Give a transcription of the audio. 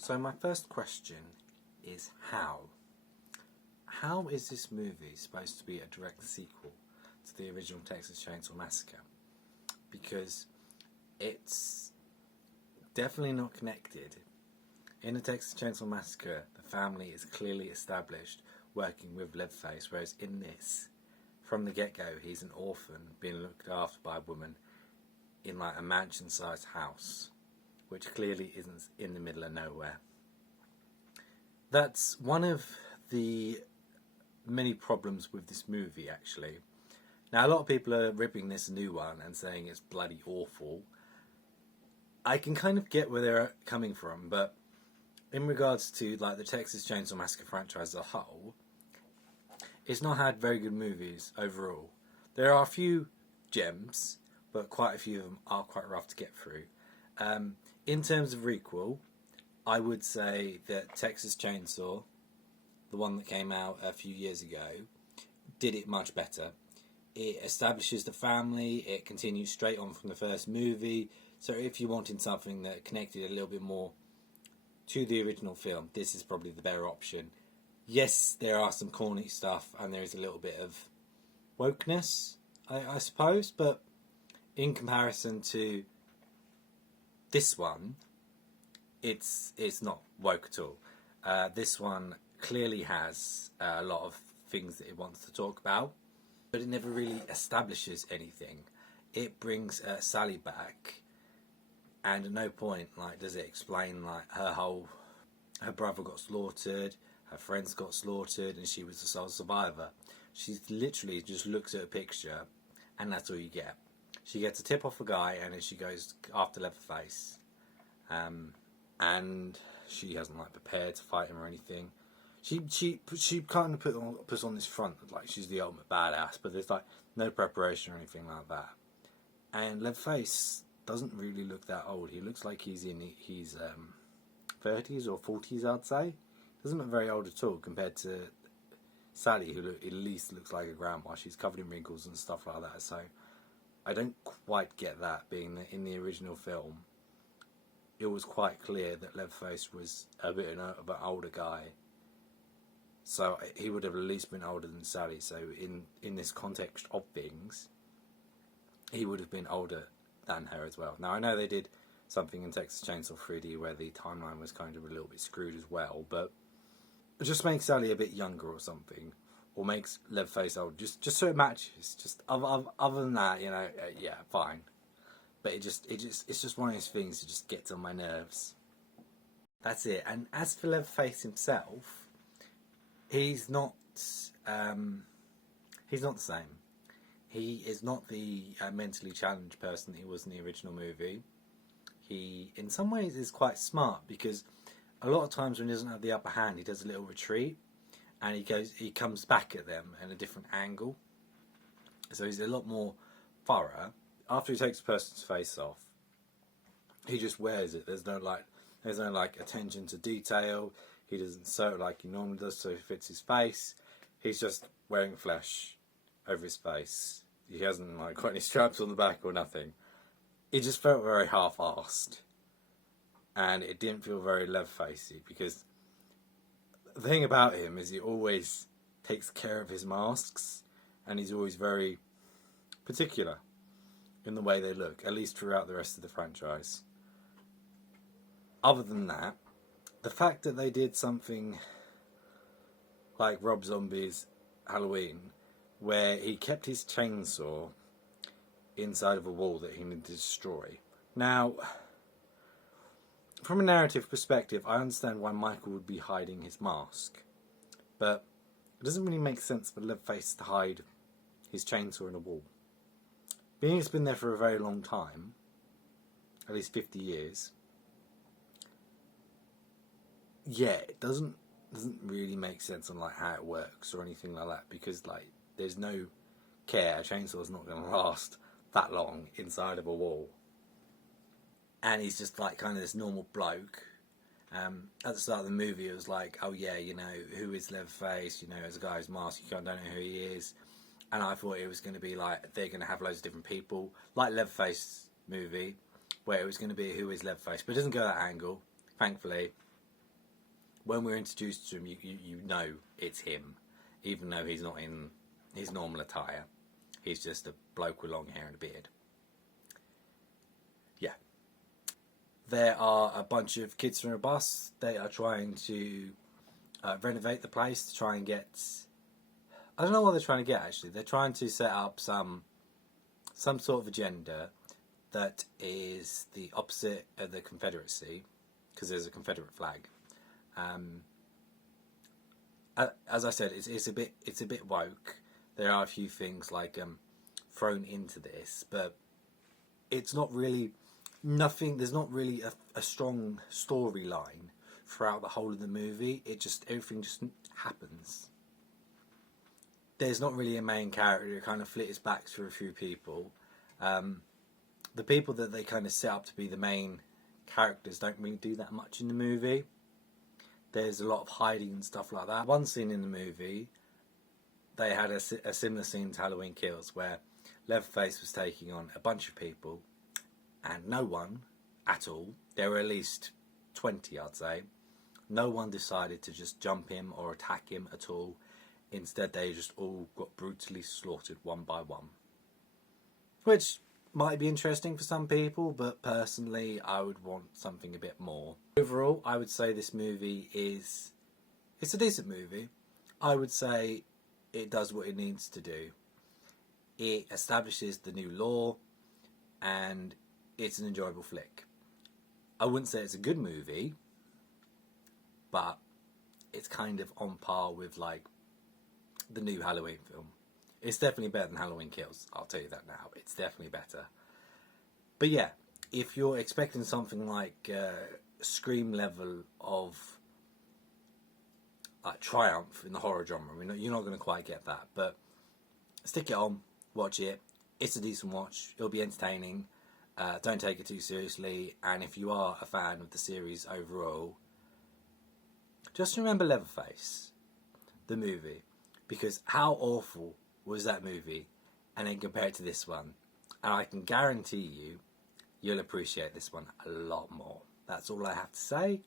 So my first question is how? How is this movie supposed to be a direct sequel to the original Texas Chainsaw Massacre? Because it's definitely not connected. In the Texas Chainsaw Massacre, the family is clearly established working with Leatherface, whereas in this, from the get-go, he's an orphan being looked after by a woman in like a mansion-sized house, which clearly isn't in the middle of nowhere. That's one of the many problems with this movie, actually. Now, a lot of people are ripping this new one and saying it's bloody awful. I can kind of get where they're coming from, but in regards to like the Texas Chainsaw Massacre franchise as a whole, it's not had very good movies overall. There are a few gems, but quite a few of them are quite rough to get through. In terms of requel, I would say that Texas Chainsaw, the one that came out a few years ago, did it much better. It establishes the family, it continues straight on from the first movie, so if you wanted something that connected a little bit more to the original film, this is probably the better option. Yes, there are some corny stuff and there is a little bit of wokeness, I suppose, but in comparison to this one, it's not woke at all. This one clearly has a lot of things that it wants to talk about, but it never really establishes anything. It brings Sally back, and at no point does it explain her brother got slaughtered, her friends got slaughtered, and she was the sole survivor. She literally just looks at a picture, and that's all you get. She gets a tip off a guy, and then she goes after Leatherface, and she hasn't prepared to fight him or anything. She kind of puts on this front like she's the ultimate badass, but there's no preparation or anything like that. And Leatherface doesn't really look that old. He looks like he's in his 30s or 40s, I'd say. Doesn't look very old at all compared to Sally, who at least looks like a grandma. She's covered in wrinkles and stuff like that. So I don't quite get that. Being in the original film, it was quite clear that Leatherface was a bit of an older guy. So he would have at least been older than Sally. So in this context of things, he would have been older than her as well. Now, I know they did something in Texas Chainsaw 3D where the timeline was kind of a little bit screwed as well, but just make Sally a bit younger or something, or makes Leatherface old, just so it matches. Just other than that, yeah, fine. But it's just one of those things that just gets on my nerves. That's it. And as for Leatherface himself, he's not the same. He is not the mentally challenged person that he was in the original movie. He, in some ways, is quite smart, because a lot of times when he doesn't have the upper hand, he does a little retreat, and he comes back at them in a different angle. So he's a lot more thorough. After he takes a person's face off, he just wears it. There's no attention to detail. He doesn't sew it like he normally does, so it fits his face. He's just wearing flesh over his face. He hasn't got any straps on the back or nothing. It just felt very half-arsed, and it didn't feel very Leatherfacey, because the thing about him is he always takes care of his masks, and he's always very particular in the way they look, at least throughout the rest of the franchise. Other than that, the fact that they did something like Rob Zombie's Halloween, where he kept his chainsaw inside of a wall that he needed to destroy. Now, from a narrative perspective, I understand why Michael would be hiding his mask, but it doesn't really make sense for Leatherface to hide his chainsaw in a wall. Being it's been there for a very long time, at least 50 years, yeah, it doesn't really make sense on how it works or anything like that, because there's no care. A chainsaw is not going to last that long inside of a wall, and he's just kind of this normal bloke. At the start of the movie, it was oh yeah, who is Leatherface? As a guy's mask, you don't know who he is. And I thought it was going to be they're going to have loads of different people, like Leatherface movie, where it was going to be who is Leatherface, but it doesn't go that angle, thankfully. when we're introduced to him, you know it's him, even though he's not in his normal attire. He's just a bloke with long hair and a beard. Yeah. There are a bunch of kids from a bus. They are trying to renovate the place to try and get... I don't know what they're trying to get, actually. They're trying to set up some sort of agenda that is the opposite of the Confederacy, because there's a Confederate flag. As I said, it's a bit woke. There are a few things like thrown into this, but it's not really there's not really a strong storyline throughout the whole of the movie. Everything just happens. There's not really a main character. It kind of flitters back through a few people. The people that they kind of set up to be the main characters don't really do that much in the movie. There's a lot of hiding and stuff like that. One scene in the movie, they had a similar scene to Halloween Kills, where Leatherface was taking on a bunch of people, and no one at all, there were at least 20 I'd say, no one decided to just jump him or attack him at all. Instead they just all got brutally slaughtered one by one. Which might be interesting for some people, but personally I would want something a bit more. Overall, I would say this movie it's a decent movie. I would say it does what it needs to do. It establishes the new law, and it's an enjoyable flick. I wouldn't say it's a good movie, but it's kind of on par with like the new Halloween film. It's definitely better than Halloween Kills, I'll tell you that now. It's definitely better. But yeah, if you're expecting something like Scream level of triumph in the horror genre, you're not going to quite get that. But stick it on, watch it. It's a decent watch. It'll be entertaining. Don't take it too seriously. And if you are a fan of the series overall, just remember Leatherface, the movie. Because how awful was that movie? And then compare it to this one. And I can guarantee you'll appreciate this one a lot more. That's all I have to say.